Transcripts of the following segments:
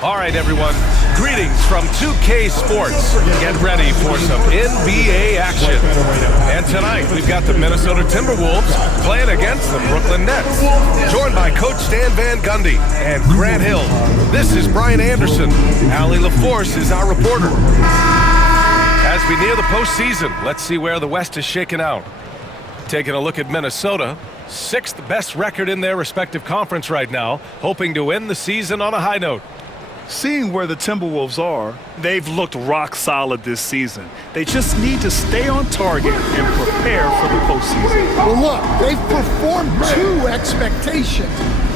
All right, everyone. Greetings from 2K Sports. Get ready for some NBA action. And tonight, we've got the Minnesota Timberwolves playing against the Brooklyn Nets. Joined by Coach Stan Van Gundy and Grant Hill. This is Brian Anderson. Allie LaForce is our reporter. As we near the postseason, let's see where the West is shaking out. Taking a look at Minnesota, 6th best record in their respective conference right now, hoping to end the season on a high note. Seeing where the Timberwolves are, they've looked rock solid this season. They just need to stay on target and prepare for the postseason. Well, look, they've performed to expectations,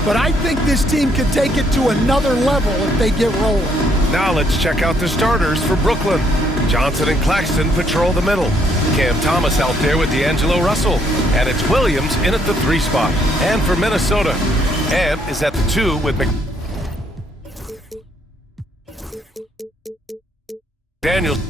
but I think this team can take it to another level if they get rolling. Now let's check out the starters for Brooklyn. Johnson and Claxton patrol the middle. Cam Thomas out there with D'Angelo Russell. And it's Williams in at the 3 spot. And for Minnesota, Ant is at the 2 with McDaniels.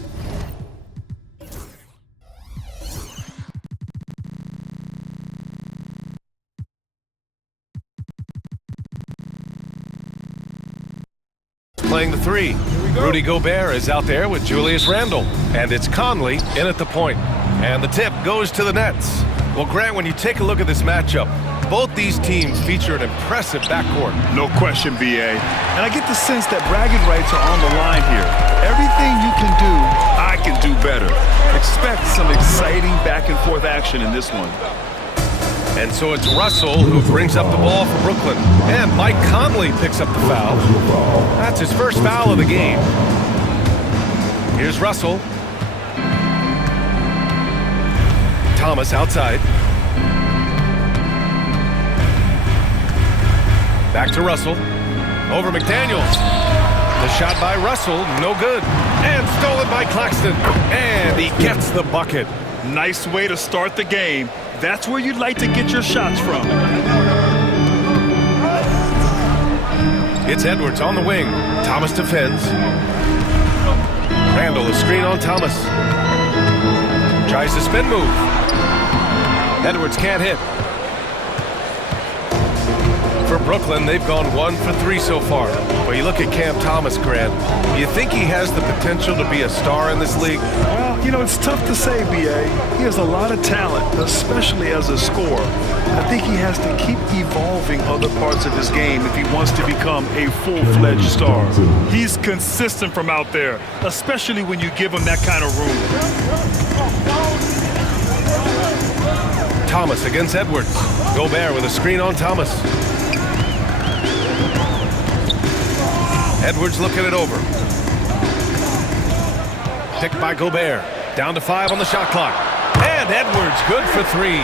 Playing the 3. Rudy Gobert is out there with Julius Randle. And it's Conley in at the point. And the tip goes to the Nets. Well, Grant, when you take a look at this matchup, both these teams feature an impressive backcourt. No question, B.A. And I get the sense that bragging rights are on the line here. Everything you can do, I can do better. Expect some exciting back-and-forth action in this one. And so it's Russell who brings up the ball for Brooklyn. And Mike Conley picks up the foul. That's his first foul of the game. Here's Russell. Thomas outside. Back to Russell. Over McDaniels. The shot by Russell, no good. And stolen by Claxton. And he gets the bucket. Nice way to start the game. That's where you'd like to get your shots from. It's Edwards on the wing. Thomas defends. Randle, a screen on Thomas. Tries the spin move. Edwards can't hit. For Brooklyn, they've gone 1 for 3 so far. But you look at Cam Thomas, Grant. Do you think he has the potential to be a star in this league? Well, you know, it's tough to say, B.A. He has a lot of talent, especially as a scorer. I think he has to keep evolving other parts of his game if he wants to become a full-fledged star. He's consistent from out there, especially when you give him that kind of room. Thomas against Edwards. Gobert with a screen on Thomas. Edwards looking it over. Picked by Gobert. Down to 5 on the shot clock. And Edwards good for 3.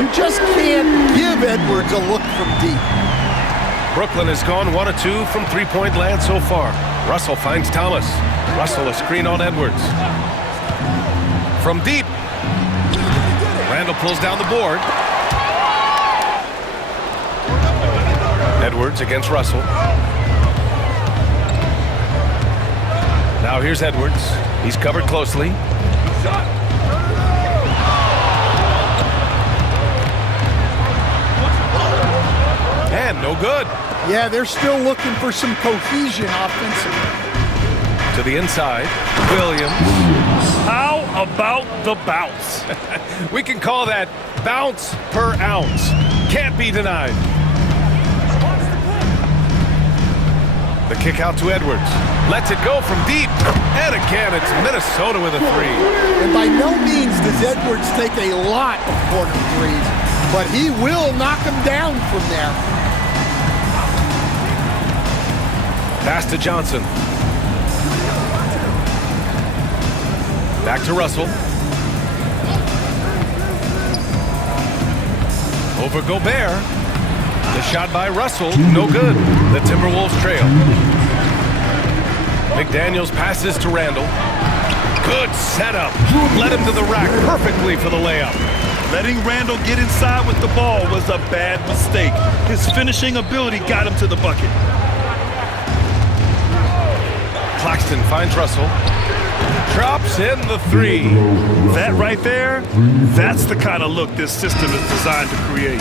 You just can't give Edwards a look from deep. Brooklyn has gone 1 of 2 from 3-point land so far. Russell finds Thomas. Russell a screen on Edwards. From deep. Randle pulls down the board. Edwards against Russell. Now here's Edwards. He's covered closely. And no good. Yeah, they're still looking for some cohesion offensively. To the inside, Williams. How about the bounce? We can call that bounce per ounce. Can't be denied. The kick out to Edwards. Lets it go from deep. And again, it's Minnesota with a 3. And by no means does Edwards take a lot of corner threes, but he will knock them down from there. Pass to Johnson. Back to Russell. Over Gobert. The shot by Russell, no good. The Timberwolves trail. McDaniels passes to Randle. Good setup. Led him to the rack perfectly for the layup. Letting Randle get inside with the ball was a bad mistake. His finishing ability got him to the bucket. Claxton finds Russell. Drops in the 3. That right there, that's the kind of look this system is designed to create.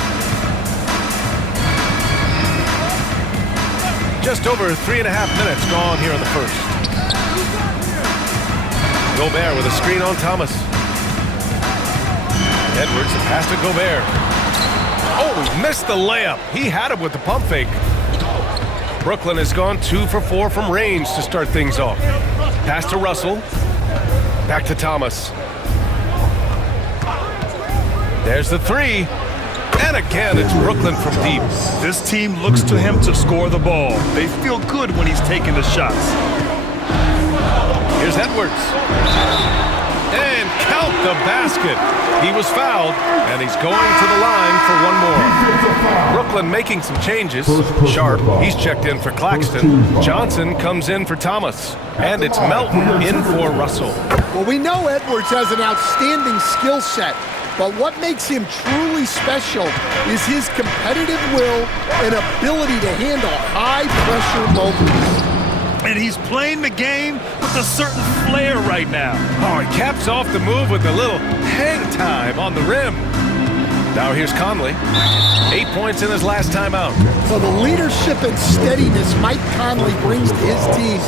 Just over 3.5 minutes gone here in the first. Gobert with a screen on Thomas. Edwards, a pass to Gobert. Oh, missed the layup. He had it with the pump fake. Brooklyn has gone 2 for 4 from range to start things off. Pass to Russell. Back to Thomas. There's the three. And again, it's Brooklyn from deep. This team looks to him to score the ball. They feel good when he's taking the shots. Here's Edwards. And count the basket. He was fouled, and he's going to the line for one more. Brooklyn making some changes. Sharp, he's checked in for Claxton. Johnson comes in for Thomas. And it's Melton in for Russell. Well, we know Edwards has an outstanding skill set, but what makes him truly special is his competitive will and ability to handle high-pressure moments. And he's playing the game with a certain flair right now. Oh, he caps off the move with a little hang time on the rim. Now here's Conley. 8 points in his last time out. So the leadership and steadiness Mike Conley brings to his team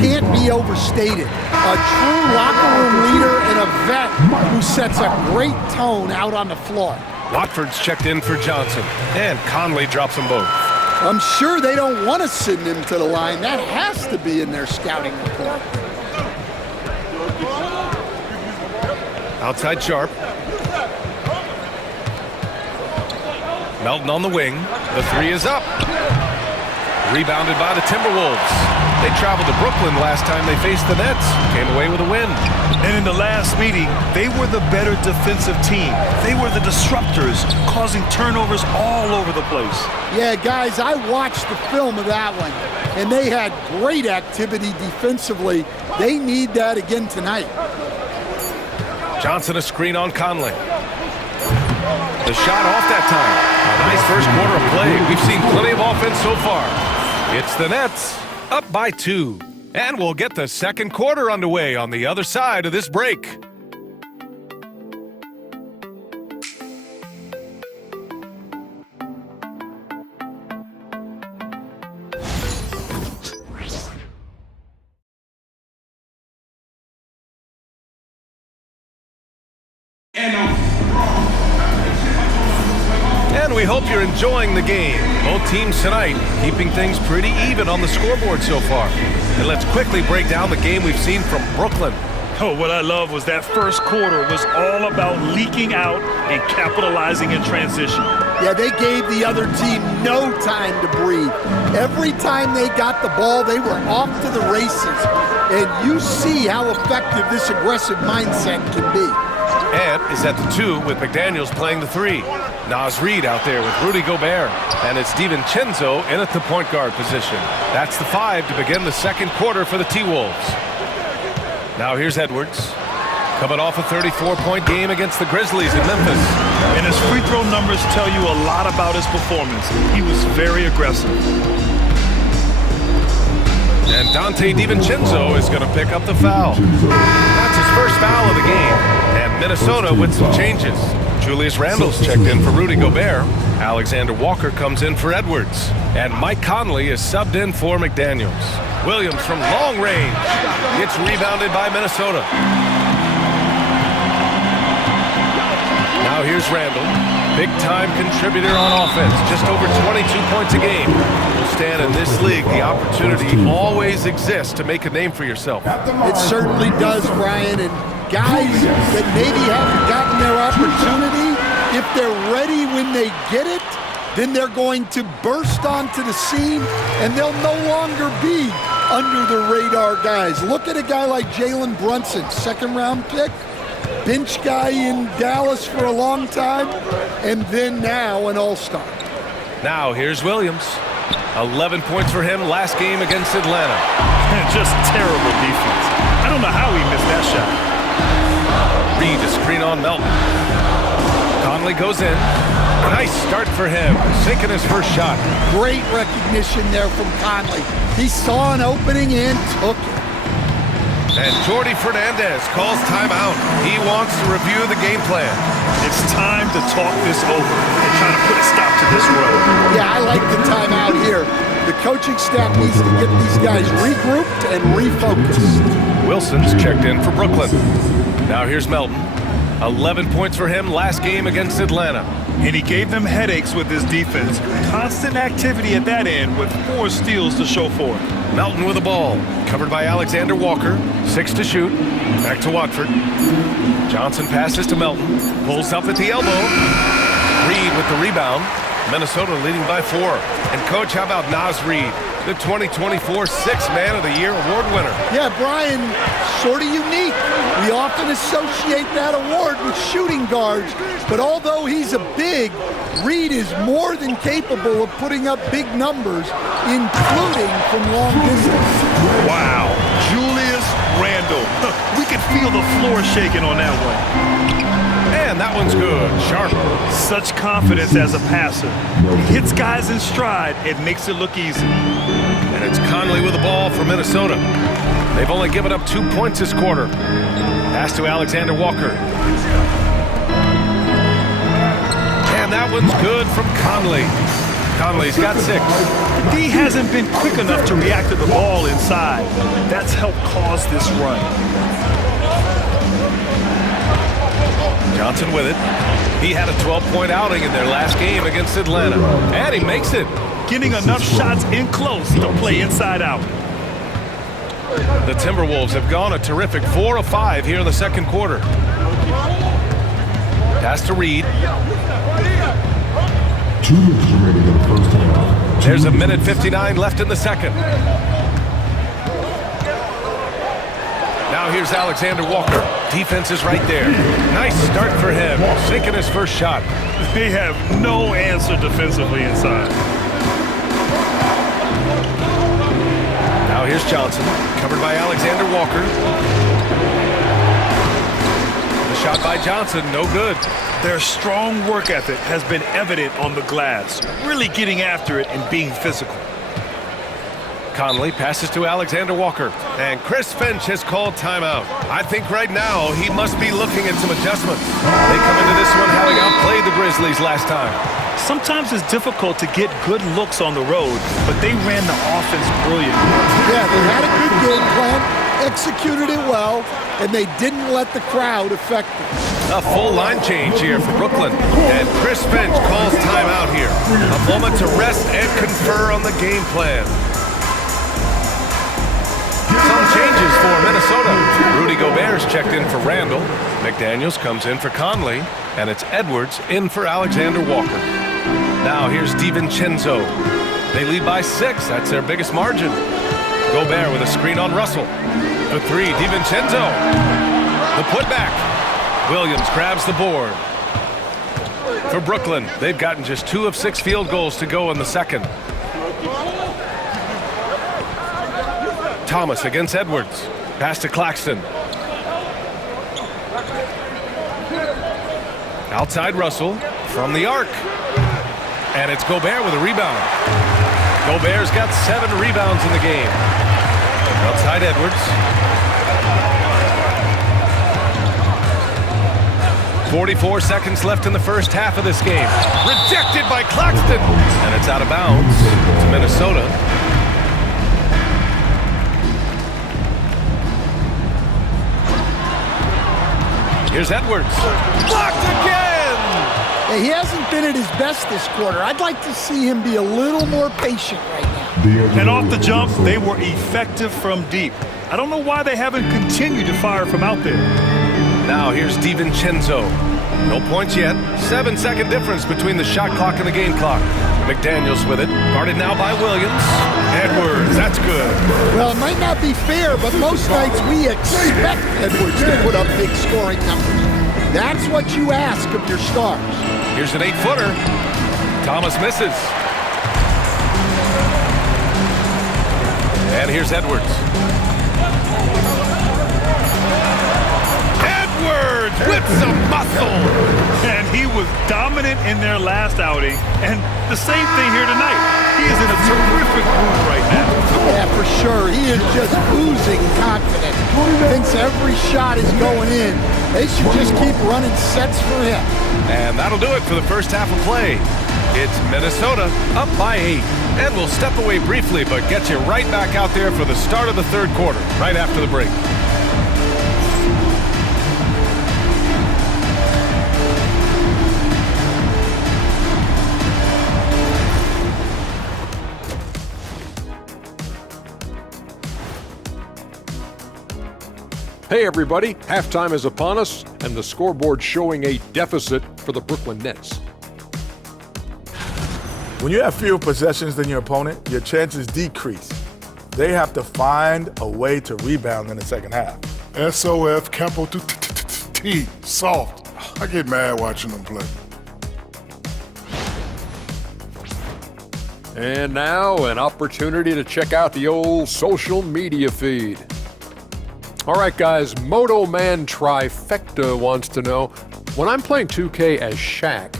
can't be overstated. A true locker room leader and a vet who sets a great tone out on the floor. Watford's checked in for Johnson. And Conley drops them both. I'm sure they don't want to send him to the line. That has to be in their scouting report. Outside Sharp. Melton on the wing. The three is up. Rebounded by the Timberwolves. They traveled to Brooklyn last time they faced the Nets. Came away with a win. And in the last meeting, they were the better defensive team. They were the disruptors, causing turnovers all over the place. Yeah, guys, I watched the film of that one, and they had great activity defensively. They need that again tonight. Johnson a screen on Conley. The shot off that time. A nice first quarter of play. We've seen plenty of offense so far. It's the Nets up by 2. And we'll get the second quarter underway on the other side of this break. And we hope you're enjoying the game. Both teams tonight keeping things pretty even on the scoreboard so far. And let's quickly break down the game we've seen from Brooklyn. Oh, what I love was that first quarter was all about leaking out and capitalizing in transition. Yeah, they gave the other team no time to breathe. Every time they got the ball, they were off to the races. And you see how effective this aggressive mindset can be. Ant is at the 2 with McDaniels playing the 3. Naz Reid out there with Rudy Gobert. And it's DiVincenzo in at the point guard position. That's the 5 to begin the second quarter for the T-Wolves. Now here's Edwards. Coming off a 34-point game against the Grizzlies in Memphis. And his free throw numbers tell you a lot about his performance. He was very aggressive. And Dante DiVincenzo is going to pick up the foul. That's his first foul of the game. And Minnesota with some changes. Julius Randle's checked in for Rudy Gobert. Alexander Walker comes in for Edwards. And Mike Conley is subbed in for McDaniels. Williams from long range gets rebounded by Minnesota. Now here's Randle. Big-time contributor on offense. Just over 22 points a game. Will stand in this league. The opportunity always exists to make a name for yourself. It certainly does, Brian. And guys that maybe haven't gotten their opportunity, if they're ready when they get it, then they're going to burst onto the scene, and they'll no longer be under the radar guys. Look at a guy like Jalen Brunson, second-round pick, bench guy in Dallas for a long time, and then now an all-star. Now here's Williams. 11 points for him last game against Atlanta. Just terrible defense. I don't know how he missed that shot. Reid a screen on Melton. Conley goes in. Nice start for him, sinking his first shot. Great recognition there from Conley. He saw an opening and took it. And Jordi Fernandez calls timeout. He wants to review the game plan. It's time to talk this over and try to put a stop to this run. Yeah, I like the timeout here. The coaching staff needs to get these guys regrouped and refocused. Wilson's checked in for Brooklyn. Now here's Melton. 11 points for him last game against Atlanta. And he gave them headaches with his defense. Constant activity at that end with 4 steals to show for it. Melton with the ball. Covered by Alexander Walker. 6 to shoot. Back to Watford. Johnson passes to Melton. Pulls up at the elbow. Reed with the rebound. Minnesota leading by 4. And coach, how about Naz Reid, the 2024 Sixth Man of the Year award winner? Yeah, Brian, sort of unique. We often associate that award with shooting guards, but although he's a big, Reid is more than capable of putting up big numbers, including from long distance. Wow, Julius Randle. We could feel the floor shaking on that one. And that one's good. Sharp. Such confidence as a passer. He hits guys in stride. It makes it look easy. And it's Conley with the ball for Minnesota. They've only given up 2 points this quarter. Pass to Alexander Walker. And that one's good from Conley. Conley's got 6. D hasn't been quick enough to react to the ball inside. That's helped cause this run. Johnson with it. He had a 12-point outing in their last game against Atlanta. And he makes it. Getting enough shots in close to play inside out. The Timberwolves have gone a terrific 4 of 5 here in the second quarter. Pass to Reed. 2 minutes remaining in the first half. There's a minute 59 left in the second. Now here's Alexander Walker. Defense is right there. Nice start for him. Sinking his first shot. They have no answer defensively inside. Now here's Johnson. Covered by Alexander Walker. The shot by Johnson, no good. Their strong work ethic has been evident on the glass. Really getting after it and being physical. Conley passes to Alexander Walker. And Chris Finch has called timeout. I think right now he must be looking at some adjustments. They come into this one having outplayed the Grizzlies last time. Sometimes it's difficult to get good looks on the road, but they ran the offense brilliantly. Yeah, they had a good game plan, executed it well, and they didn't let the crowd affect them. A full line change here for Brooklyn. And Chris Finch calls timeout here. A moment to rest and confer on the game plan. Some changes for Minnesota. Rudy Gobert's checked in for Randle. McDaniels comes in for Conley. And it's Edwards in for Alexander Walker. Now here's DiVincenzo. They lead by 6. That's their biggest margin. Gobert with a screen on Russell. The 3, DiVincenzo. The putback. Williams grabs the board. For Brooklyn, they've gotten just 2 of 6 field goals to go in the second. Thomas against Edwards. Pass to Claxton. Outside Russell from the arc. And it's Gobert with a rebound. Gobert's got 7 rebounds in the game. Outside Edwards. 44 seconds left in the first half of this game. Rejected by Claxton. And it's out of bounds to Minnesota. Here's Edwards. Blocked again! Hey, he hasn't been at his best this quarter. I'd like to see him be a little more patient right now. And off the jump, they were effective from deep. I don't know why they haven't continued to fire from out there. Now here's DiVincenzo. No points yet. 7-second difference between the shot clock and the game clock. McDaniels with it. Guarded now by Williams. Edwards, that's good. Well, it might not be fair, but most nights we expect Edwards to put up big scoring numbers. That's what you ask of your stars. Here's an 8-footer. Thomas misses. And here's Edwards. Edwards with some muscle. And he was dominant in their last outing. And the same thing here tonight. He is in a terrific mood right now. Yeah, for sure. He is just oozing confidence. Thinks every shot is going in. They should just keep running sets for him. And that'll do it for the first half of play. It's Minnesota up by 8. And we'll step away briefly, but get you right back out there for the start of the third quarter, right after the break. Hey everybody, halftime is upon us, and the scoreboard showing a deficit for the Brooklyn Nets. When you have fewer possessions than your opponent, your chances decrease. They have to find a way to rebound in the second half. SOF, capital T, soft. I get mad watching them play. And now, an opportunity to check out the old social media feed. All right, guys, Moto Man Trifecta wants to know, when I'm playing 2K as Shaq,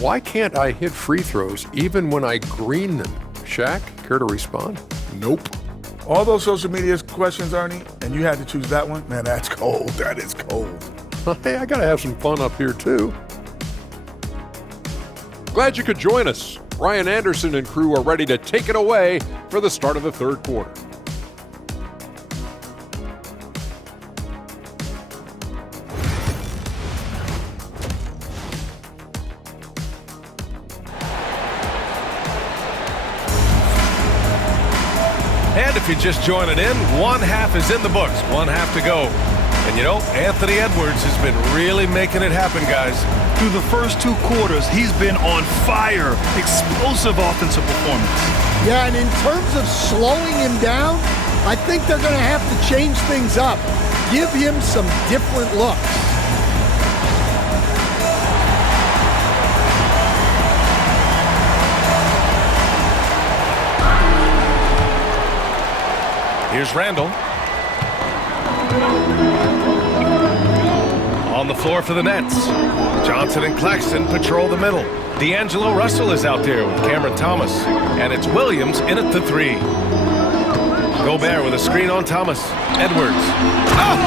why can't I hit free throws even when I green them? Shaq, care to respond? Nope. All those social media questions, Ernie, and you had to choose that one? Man, that's cold. That is cold. Hey, I gotta have some fun up here, too. Glad you could join us. Ryan Anderson and crew are ready to take it away for the start of the third quarter. And if you're just joining in, one half is in the books, one half to go. And you know, Anthony Edwards has been really making it happen, guys. Through the first two quarters, he's been on fire. Explosive offensive performance. Yeah, and in terms of slowing him down, I think they're going to have to change things up. Give him some different looks. Here's Randall. On the floor for the Nets. Johnson and Claxton patrol the middle. D'Angelo Russell is out there with Cameron Thomas. And it's Williams in at the three. Gobert with a screen on Thomas. Edwards.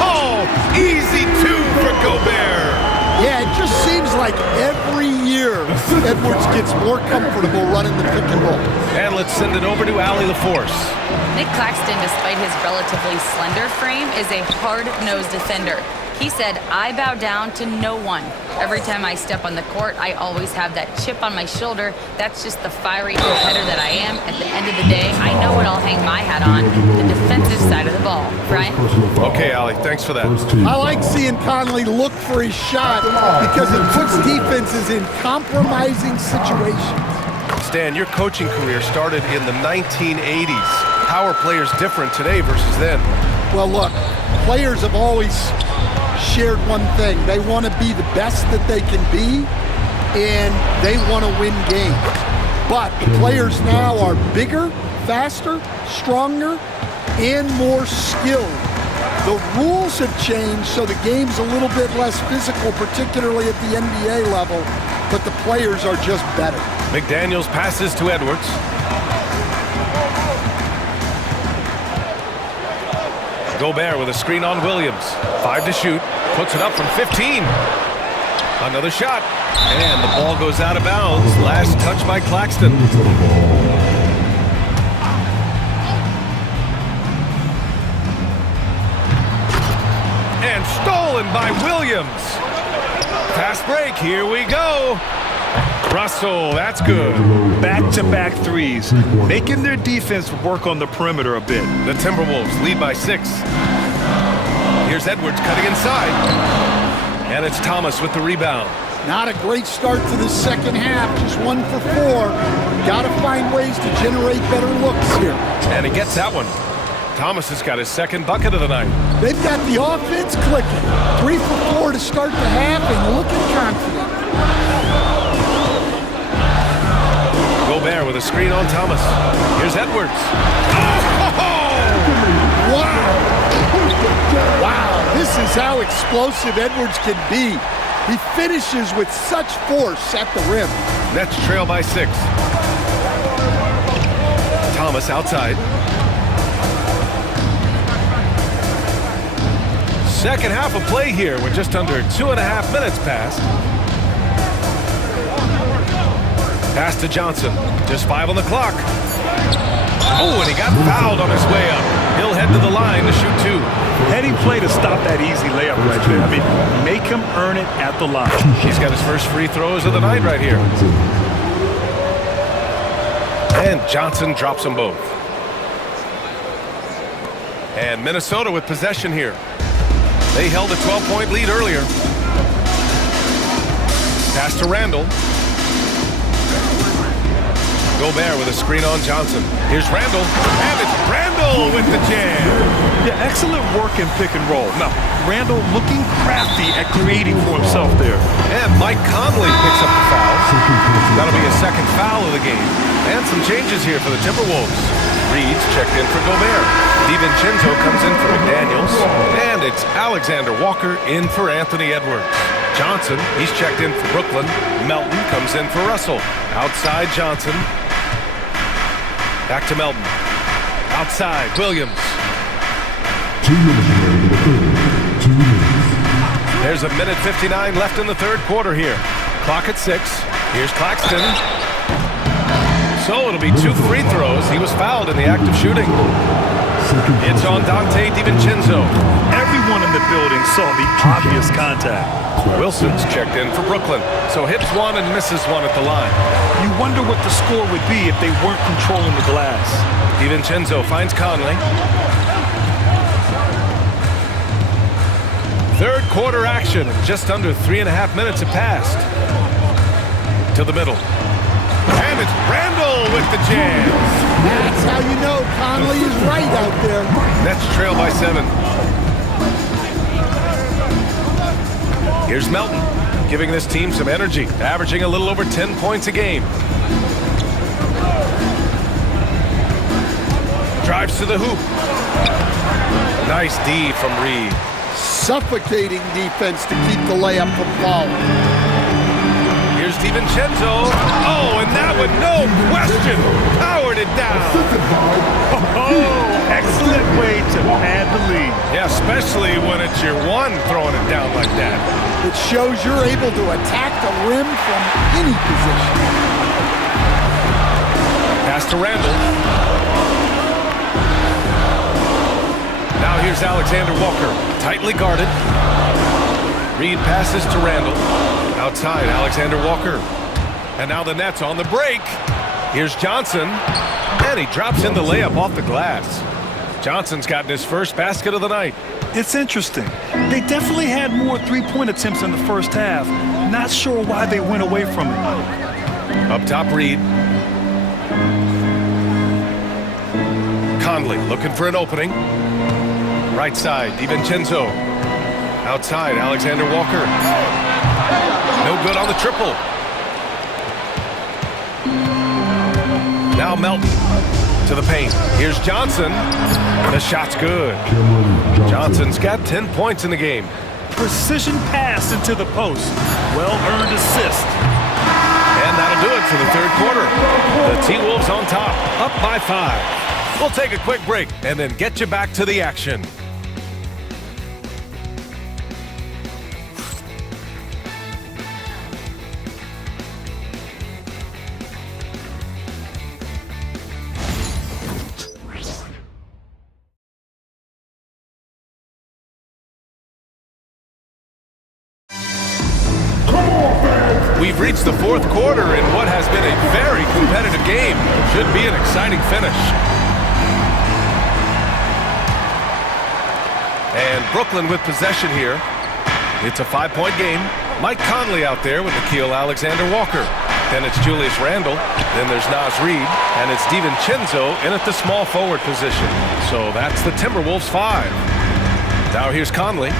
Oh! Easy two for Gobert. Yeah, it just seems like every year Edwards gets more comfortable running the pick and roll. And let's send it over to Allie LaForce. Nick Claxton, despite his relatively slender frame, is a hard-nosed defender. He said, "I bow down to no one. Every time I step on the court, I always have that chip on my shoulder. That's just the fiery competitor that I am. At the end of the day, I know what I'll hang my hat on, the defensive side of the ball." Brian? Okay, Allie, thanks for that. I like seeing Conley look for his shot because it puts defenses in compromising situations. Stan, your coaching career started in the 1980s. How are players different today versus then? Well, look, players have always shared one thing. They want to be the best that they can be, and they want to win games. But the players now are bigger, faster, stronger, and more skilled. The rules have changed, so the game's a little bit less physical, particularly at the NBA level, but the players are just better. McDaniels passes to Edwards. Gobert with a screen on Williams. 5 to shoot. Puts it up from 15. Another shot. And the ball goes out of bounds. Last touch by Claxton. And stolen by Williams. Fast break. Here we go. Russell, that's good. Back-to-back threes, making their defense work on the perimeter a bit. The Timberwolves lead by 6. Here's Edwards cutting inside. And it's Thomas with the rebound. Not a great start to the second half, just 1 for 4. Got to find ways to generate better looks here. And he gets that one. Thomas has got his second bucket of the night. They've got the offense clicking. 3 for 4 to start the half and looking confident. Gobert with a screen on Thomas. Here's Edwards. Oh! Wow, this is how explosive Edwards can be. He finishes with such force at the rim. Nets trail by 6. Thomas outside. Second half of play here. We're just under 2.5 minutes past. Pass to Johnson. Just 5 on the clock. Oh, and he got fouled on his way up. He'll head to the line to shoot 2. Heady play to stop that easy layup right there. I mean, make him earn it at the line. He's got his first free throws of the night right here. And Johnson drops them both. And Minnesota with possession here. They held a 12-point lead earlier. Pass to Randall. Gobert with a screen on Johnson. Here's Randall, and it's Randall with the jam. Yeah, excellent work in pick and roll. Now, Randall looking crafty at creating for himself there. And Mike Conley picks up the foul. That'll be a second foul of the game. And some changes here for the Timberwolves. Reed's checked in for Gobert. DiVincenzo comes in for McDaniels. And it's Alexander Walker in for Anthony Edwards. Johnson, he's checked in for Brooklyn. Melton comes in for Russell. Outside Johnson. Back to Melton. Outside, Williams. 2 minutes remaining in the third. 2 minutes. There's a minute 59 left in the third quarter here. Clock at 6. Here's Claxton. So it'll be 2 free throws. He was fouled in the act of shooting. It's on Dante DiVincenzo. Everyone in the building saw the obvious contact. Wilson's checked in for Brooklyn. So hits 1 and misses 1 at the line. You wonder what the score would be if they weren't controlling the glass. DiVincenzo finds Conley. Third quarter action. Just under 3.5 minutes have passed. To the middle. And it's Randall with the jam. That's how you know Conley is right out there. Nets trail by 7. Here's Melton, giving this team some energy, averaging a little over 10 points a game. Drives to the hoop. Nice D from Reed. Suffocating defense to keep the layup from falling. Here's DiVincenzo. Oh, and that one, no question, powered it down. Oh, excellent way to pad the lead. Yeah, especially when it's your one throwing it down like that. It shows you're able to attack the rim from any position. Pass to Randall. Now here's Alexander Walker, tightly guarded. Reed passes to Randall. Outside, Alexander Walker. And now the Nets on the break. Here's Johnson. And he drops in the layup off the glass. Johnson's gotten his first basket of the night. It's interesting. They definitely had more three-point attempts in the first half. Not sure why they went away from it. Up top, Reed. Conley looking for an opening. Right side, DiVincenzo. Outside, Alexander Walker. No good on the triple. Now Melton to the paint. Here's Johnson. The shot's good. Johnson's got 10 points in the game. Precision pass into the post. Well-earned assist. And that'll do it for the third quarter. The T-Wolves on top, up by 5. We'll take a quick break and then get you back to the action. We've reached the fourth quarter in what has been a very competitive game. Should be an exciting finish. And Brooklyn with possession here. It's a 5-point game. Mike Conley out there with Nickeil Alexander-Walker. Then it's Julius Randle. Then there's Naz Reid. And it's DiVincenzo in at the small forward position. So that's the Timberwolves 5. Now here's Conley.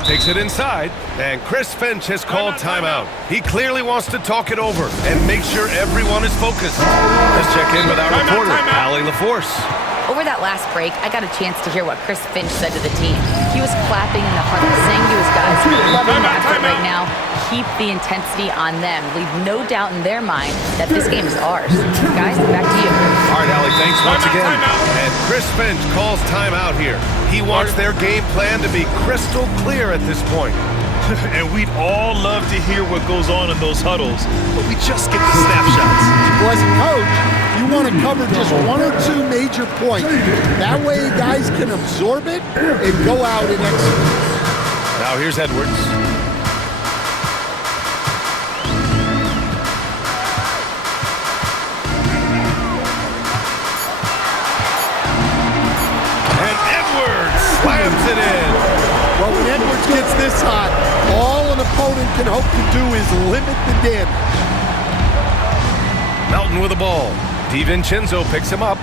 Takes it inside, and Chris Finch has called timeout. He clearly wants to talk it over and make sure everyone is focused. Let's check in with our reporter, Allie LaForce. Over that last break, I got a chance to hear what Chris Finch said to the team. He was clapping in the heart, saying to his guys, loving the effort right now. Keep the intensity on them. Leave no doubt in their mind that this game is ours. Guys, back to you. All right, Allie, thanks once again. And Chris Finch calls timeout here. He wants their game plan to be crystal clear at this point. And we'd all love to hear what goes on in those huddles, but we just get the snapshots. Well, as a coach, you want to cover just one or two major points. That way guys can absorb it and go out and execute. Now here's Edwards. And Edwards slams it in. Well, when Edwards gets this hot, all an opponent can hope to do is limit the damage. Melton with the ball. DiVincenzo picks him up.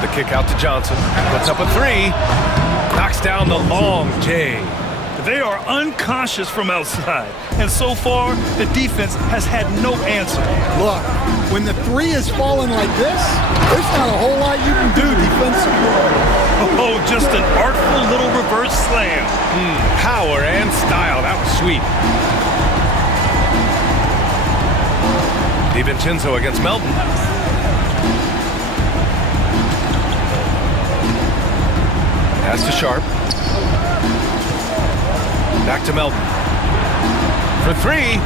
The kick out to Johnson. Puts up a three. Knocks down the long J. They are unconscious from outside, and so far, the defense has had no answer. Look, when the three is falling like this, there's not a whole lot you can do defensively. Oh, just an artful little reverse slam. Power and style. That was sweet. DiVincenzo against Melton. Pass to Sharp. Back to Melton. For three.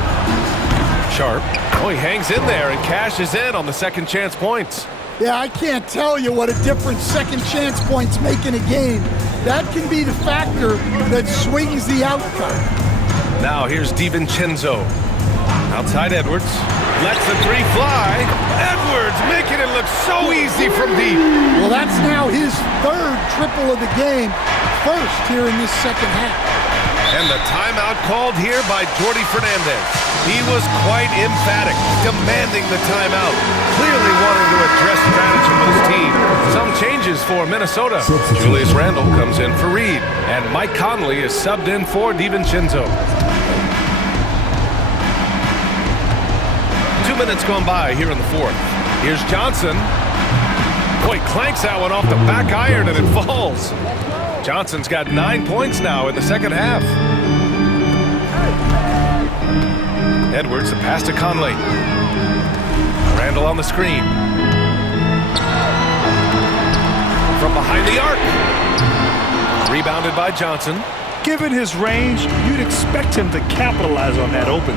Sharp. Oh, he hangs in there and cashes in on the second chance points. Yeah, I can't tell you what a difference second chance points make in a game. That can be the factor that swings the outcome. Now here's DiVincenzo. Outside Edwards. Lets the three fly. Edwards making it look so easy from deep. Well, that's now his third triple of the game. First here in this second half. And the timeout called here by Jordi Fernandez. He was quite emphatic, demanding the timeout, clearly wanting to address strategy with his team. Some changes for Minnesota. Julius Randle comes in for Reed, and Mike Conley is subbed in for DiVincenzo. 2 minutes gone by here in the fourth. Here's Johnson. Boy, clanks that one off the back iron and it falls. Johnson's got 9 points now in the second half. Edwards, the pass to Conley. Randle on the screen. From behind the arc. Rebounded by Johnson. Given his range, you'd expect him to capitalize on that open.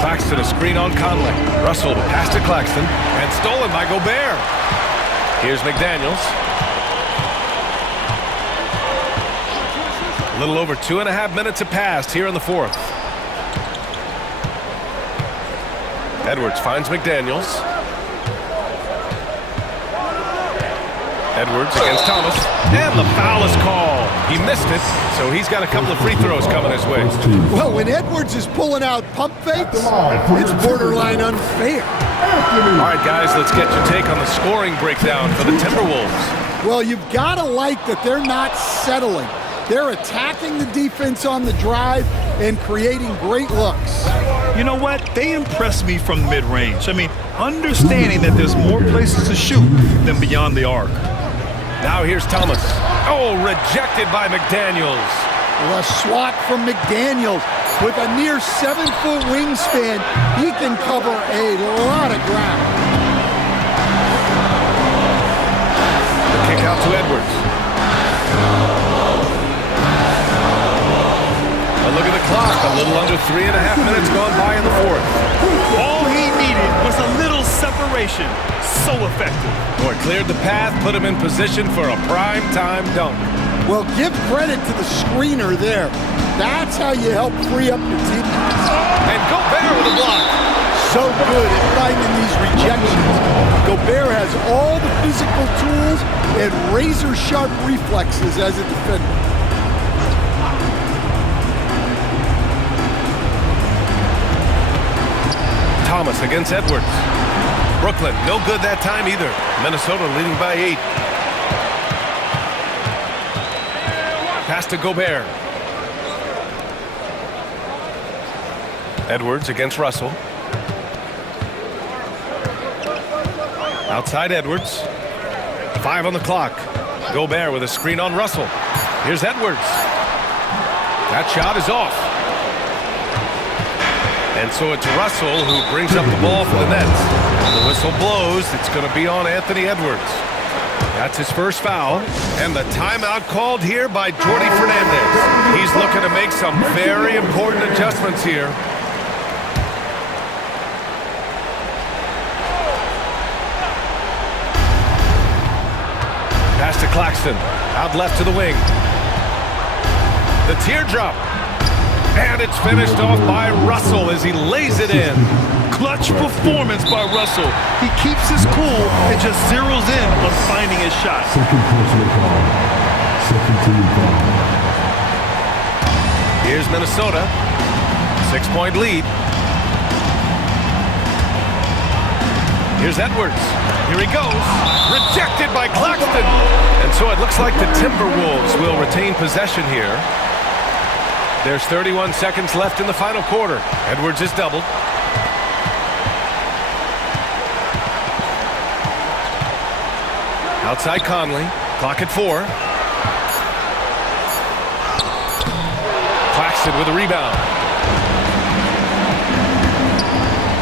Claxton, a screen on Conley. Russell, the pass to Claxton. And stolen by Gobert. Here's McDaniels. A little over 2.5 minutes have passed here in the fourth. Edwards finds McDaniels. Edwards against Thomas. And the foul is called. He missed it, so he's got a couple of free throws coming his way. Well, when Edwards is pulling out pump fakes, it's borderline unfair. All right, guys, let's get your take on the scoring breakdown for the Timberwolves. Well, you've got to like that they're not settling. They're attacking the defense on the drive and creating great looks. You know what? They impress me from mid-range. I mean, understanding that there's more places to shoot than beyond the arc. Now here's Thomas. Oh, rejected by McDaniels. Well, a swat from McDaniels. With a near 7-foot wingspan, he can cover a lot of ground. The kick out to Edwards. A look at the clock. A little under 3.5 minutes gone by in the fourth. All he needed was a little separation. So effective. Boy, cleared the path, put him in position for a prime-time dunk. Well, give credit to the screener there. That's how you help free up your teammates. And Gobert with a block. So good at finding these rejections. Gobert has all the physical tools and razor-sharp reflexes as a defender. Thomas against Edwards. Brooklyn, no good that time either. Minnesota leading by 8. Pass to Gobert. Edwards against Russell. Outside Edwards. 5 on the clock. Gobert with a screen on Russell. Here's Edwards. That shot is off. And so it's Russell who brings up the ball for the Nets. The whistle blows. It's going to be on Anthony Edwards. That's his first foul. And the timeout called here by Jordi Fernandez. He's looking to make some very important adjustments here. Claxton. Out left to the wing. The teardrop. And it's finished off by Russell as he lays it in. Clutch performance by Russell. He keeps his cool and just zeroes in on finding his shot. Second personal foul. Second team foul. Here's Minnesota. 6-point lead. Here's Edwards. Here he goes. Rejected by Claxton. And so it looks like the Timberwolves will retain possession here. There's 31 seconds left in the final quarter. Edwards is doubled. Outside Conley. Clock at 4. Claxton with a rebound.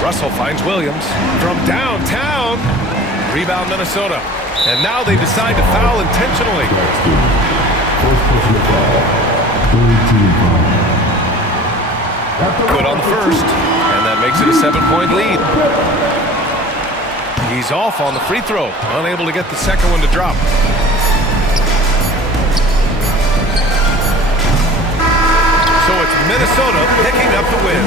Russell finds Williams from downtown. Rebound Minnesota. And now they decide to foul intentionally. First personal foul. Third team foul. Good on the first. And that makes it a 7-point lead. He's off on the free throw. Unable to get the second one to drop. So it's Minnesota picking up the win.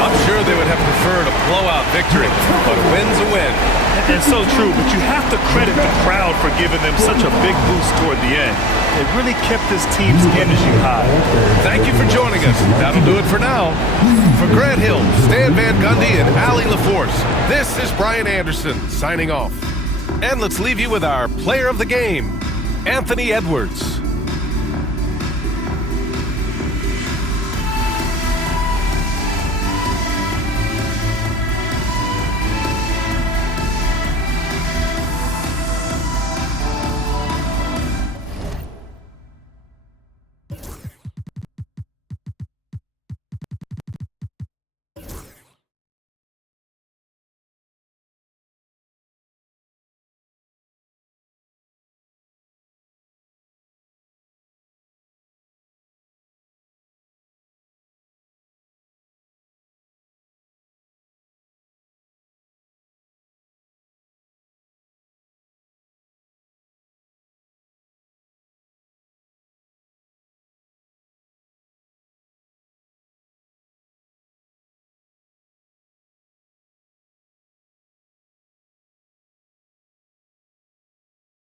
I'm sure they would have preferred a blowout victory, but a win's a win. And so true, but you have to credit the crowd for giving them such a big boost toward the end. It really kept this team's energy high. Thank you for joining us. That'll do it for now. For Grant Hill, Stan Van Gundy, and Allie LaForce, this is Brian Anderson signing off. And let's leave you with our player of the game, Anthony Edwards.